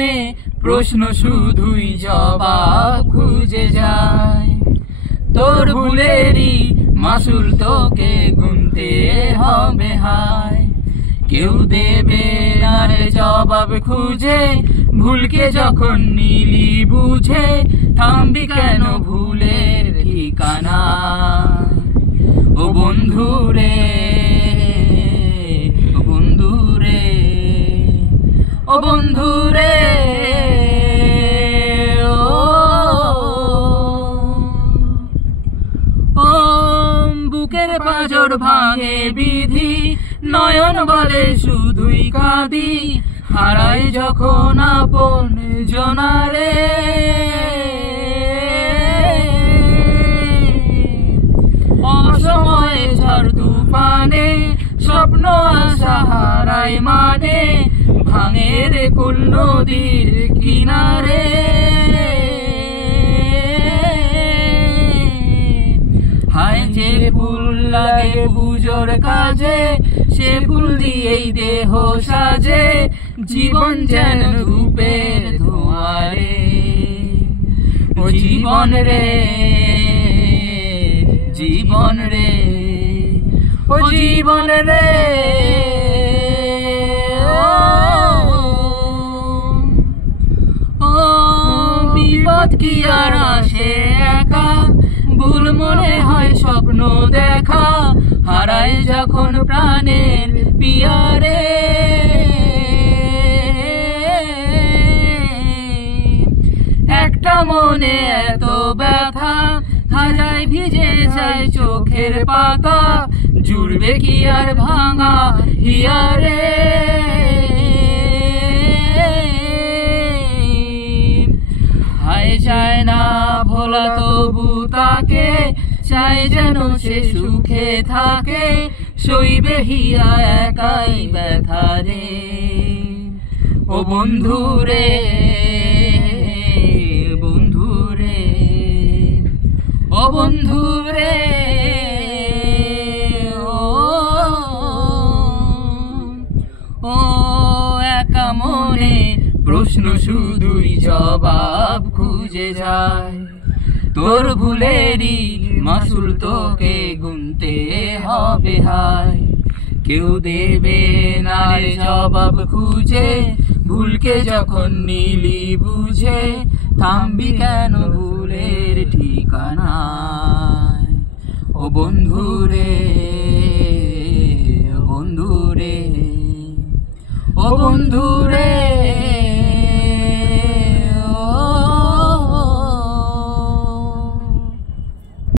মনে প্রশ্ন শুধুই জবাব খুঁজে যায়। তোর ভুলেরই মাসুল তোকে গুনতে হবে হায়। কেউ দেবে না রে জবাব খুঁজে, ভুলকে যখন নিলি বুঝে, থামবি কেন ভুলের ঠিকানা। ও বন্ধু রে, ও বন্ধু রে, ও বন্ধু রে, ও বুকের পাঁজর ভাঙে বিধি, নয়ন বলে শুধুই কাঁদি, হারাই যখন আপন জনারে। অসময়ে ঝড় তুফানে স্বপ্ন আশা হারাই মানে, ভাঙে রে কুল নদীর কিনারে। হায় যে ফুল লাগে পুজোর কাজে, সে ফুল দিয়েই দেহ সাজে, জীবন যেন ধূপের ধোঁয়ারে। ও জীবন রে, জীবন রে, ও জীবন রে, ও বিপদ কি আর আসে একা, ভুল মনে হয় স্বপ্ন দেখা, হারাই যখন প্রাণের পিয়ারে। একটা মনে এত ব্যথা, হাজায় ভিজে যায় চোখের পাতা, জুড়বে কি আর ভাঙা হিয়ারে। হায় যায় না ভোলা তবু তাকে, চাই যেন সে সুখে থাকে, সইবে হিয়া একাই ব্যথা রে। ও বন্ধু রে, বন্ধু রে, ও বন্ধু রে, ও একা মনে প্রশ্ন শুধুই জবাব খুঁজে যায়। তোর ভুলেরই মাসুল তোকে গুনতে হবে হায়। কেউ দেবে না রে জবাব খুঁজে, ভুলকে যখন নিলি বুঝে, থামবি কেন ভুলের ঠিকানায়। ও বন্ধু রে, ও বন্ধু রে, ও বন্ধু রে।